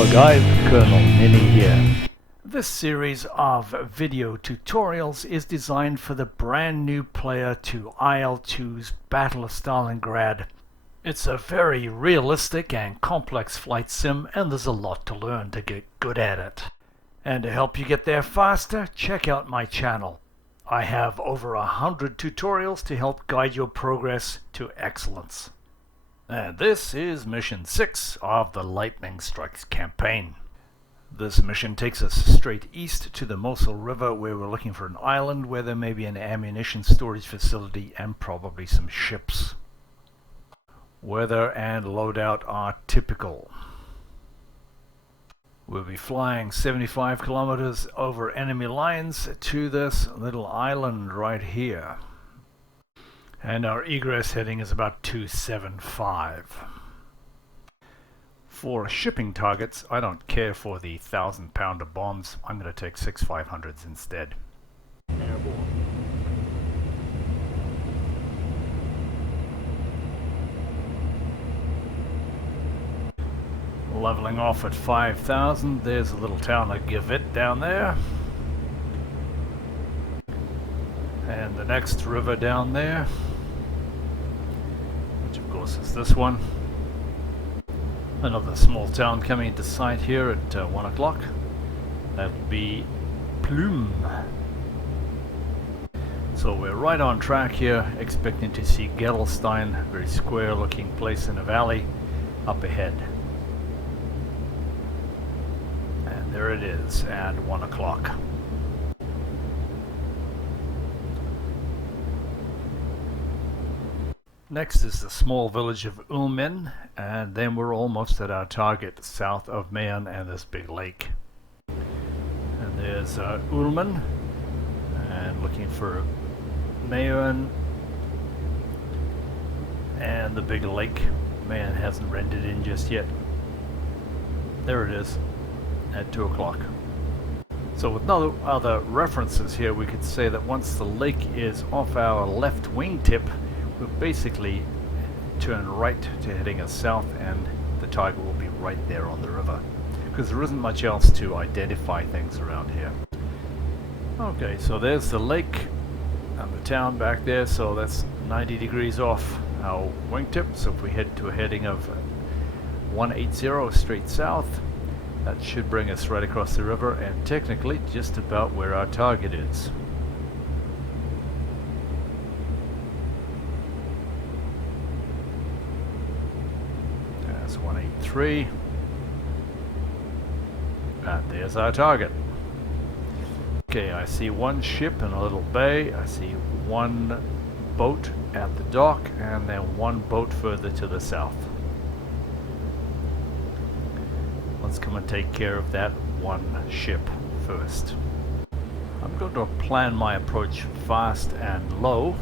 Hello guys, Colonel Mini here. This series of video tutorials is designed for the brand new player to IL-2's Battle of Stalingrad. It's a very realistic and complex flight sim, and there's a lot to learn to get good at it. And to help you get there faster, check out my channel. I have over 100 tutorials to help guide your progress to excellence. And this is Mission 6 of the Lightning Strikes campaign. This mission takes us straight east to the Mosul River, where we're looking for an island where there may be an ammunition storage facility and probably some ships. Weather and loadout are typical. We'll be flying 75 kilometers over enemy lines to this little island right here. And our egress heading is about 275. For shipping targets, I don't care for the 1,000-pounder bombs. I'm going to take 6 500s instead. Airborne. Leveling off at 5,000. There's a little town of Givit down there. And the next river down there, which of course is this one. Another small town coming into sight here at 1 o'clock. That would be Plume. So we're right on track here, expecting to see Gettelstein, a very square looking place in a valley, up ahead. And there it is at 1 o'clock. Next is the small village of Ulmen, and then we're almost at our target south of Mayan and this big lake. And there's Ulmen, and looking for Mayan and the big lake. Mayan hasn't rendered in just yet. There it is at 2 o'clock. So with no other references here, we could say that once the lake is off our left wingtip, we'll basically turn right to heading us south, and the target will be right there on the river, because there isn't much else to identify things around here. Okay, so there's the lake and the town back there, so that's 90 degrees off our wingtip. So if we head to a heading of 180 straight south, that should bring us right across the river and technically just about where our target is. That's 183. And there's our target. Okay, I see one ship in a little bay. I see one boat at the dock, and then one boat further to the south. Let's come and take care of that one ship first. I'm going to plan my approach fast and low,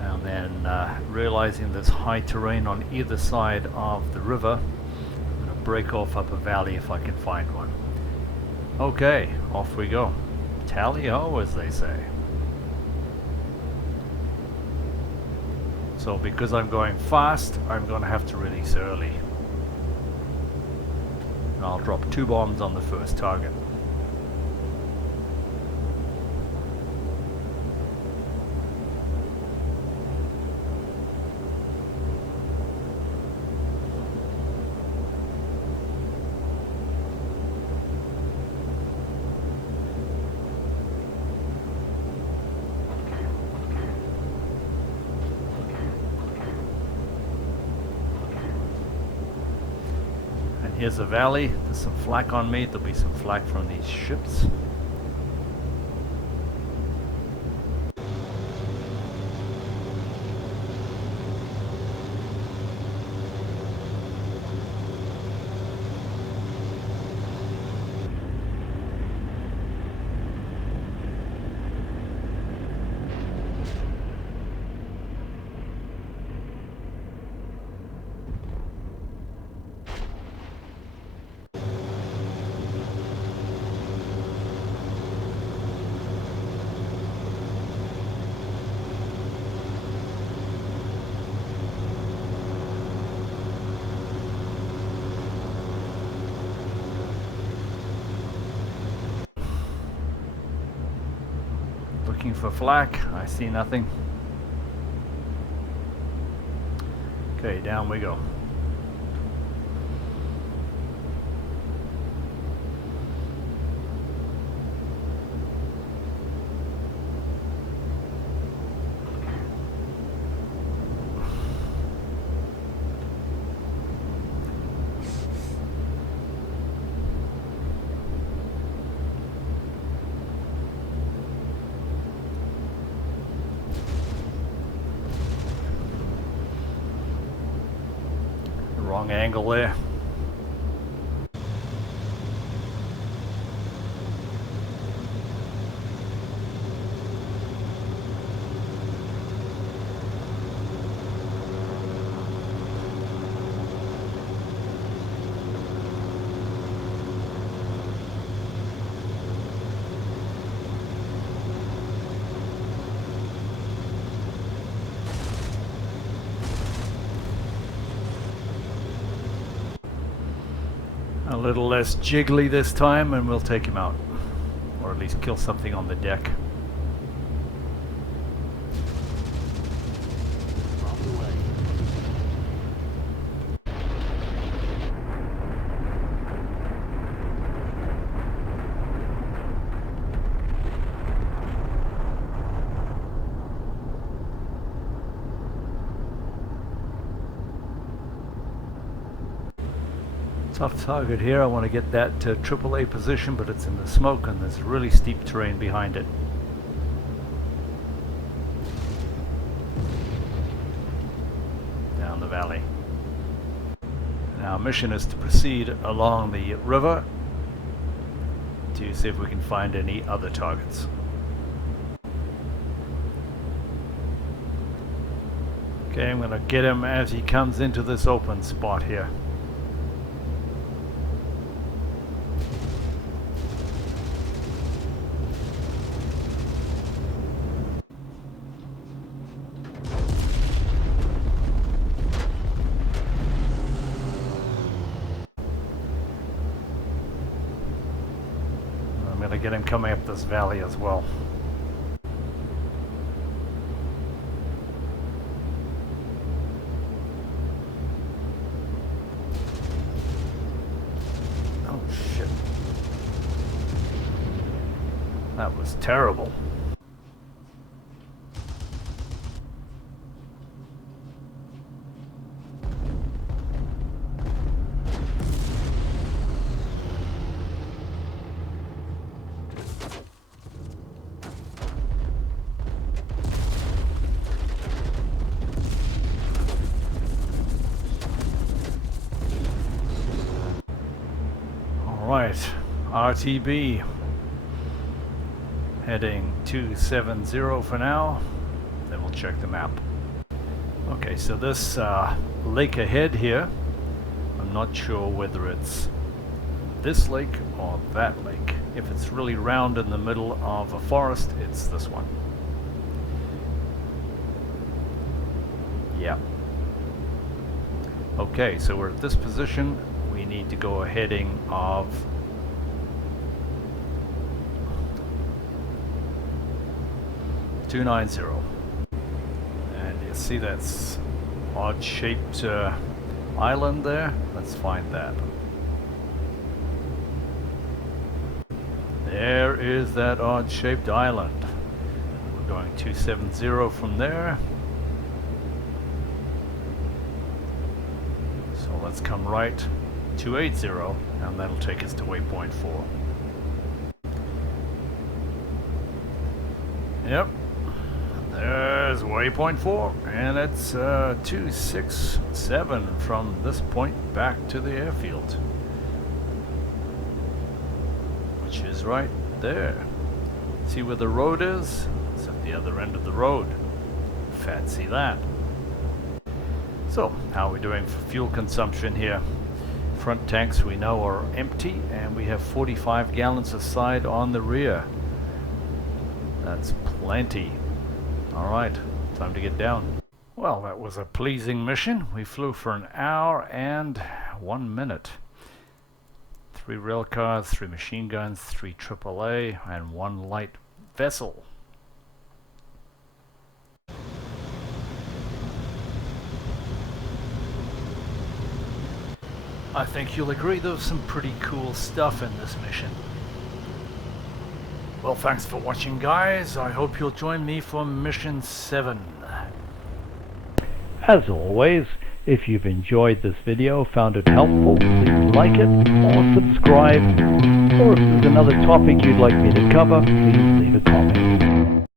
and then realizing there's high terrain on either side of the river, I'm going to break off up a valley if I can find one. Okay, off we go. Tally-ho, as they say. So because I'm going fast, I'm going to have to release early. And I'll drop 2 bombs on the first target. Here's a valley. There's some flak on me. There'll be some flak from these ships. looking for flak. I see nothing. Okay, down we go. Wrong angle there. A little less jiggly this time and we'll take him out. Or at least kill something on the deck. Tough target here. I want to get that to AAA position, but it's in the smoke and there's really steep terrain behind it. Down the valley. And our mission is to proceed along the river to see if we can find any other targets. Okay, I'm going to get him as he comes into this open spot here. I'm going to get him coming up this valley as well. Oh shit. That was terrible. Right, RTB heading 270 for now, then we'll check the map. Okay, so this lake ahead here, I'm not sure whether it's this lake or that lake. If it's really round in the middle of a forest, it's this one. Yeah. Okay, so we're at this position. We need to go a heading of 290, and you see that's odd shaped island there. Let's find that. There is that odd shaped island. We're going 270 from there. So let's come right 280, and that'll take us to waypoint 4. Yep, there's waypoint 4, and it's 267 from this point back to the airfield, which is right there. See where the road is? It's at the other end of the road. Fancy that. So, how are we doing for fuel consumption here? Front tanks we know are empty, and we have 45 gallons aside on the rear. That's plenty. Alright, time to get down. Well, that was a pleasing mission. We flew for an hour and 1 minute. 3 rail cars, 3 machine guns, 3 AAA, and 1 light vessel. I think you'll agree there was some pretty cool stuff in this mission. Well, thanks for watching, guys. I hope you'll join me for Mission 7. As always, if you've enjoyed this video, found it helpful, please like it or subscribe. Or if there's another topic you'd like me to cover, please leave a comment.